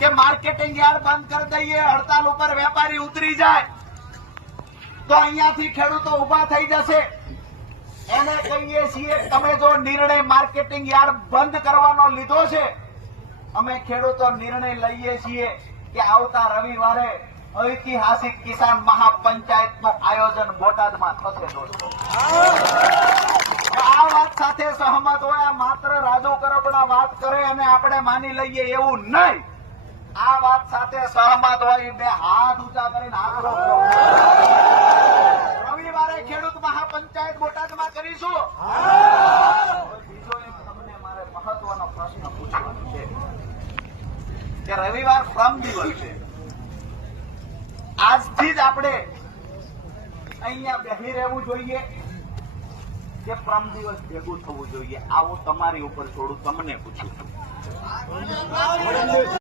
કે marketing yard બંધ કરી દઈએ, હડતાલ ઉપર વેપારી ઉતરી જાય તો અહીંયાથી ખેડૂતો ઉભા થઈ જશે. એને કહીએ છીએ તમે જો નિર્ણય માર્કેટિંગ યાર્ડ બંધ કરવાનો લીધો છે, અમે ખેડૂતો નિર્ણય લઈએ છીએ કે આવતા રવિવારે ઐતિહાસિક કિસાન મહાપંચાયતનું આયોજન બોટાદમાં થશે. દોસ્તો આ વાત સાથે સહમત હોય, માત્ર રાજુ કરપડા વાત કરે અને આપણે માની લઈએ એવું નહીં. આ વાત સાથે સહમત હોય બે હાથ ઊંચા કરીને હાથ રોકો. રવિવારે ખેડૂત મહાપંચાયત બોટાદમાં કરીશું. બીજો એક તમને મારે મહત્વનો પ્રશ્ન પૂછવાનો છે કે રવિવાર શ્રમ દિવસ છે. આજથી જ આપણે અહીંયા બેસી રહેવું જોઈએ કે શ્રમ દિવસ ભેગું થવું જોઈએ? આવું તમારી ઉપર છોડું, તમને પૂછું છું.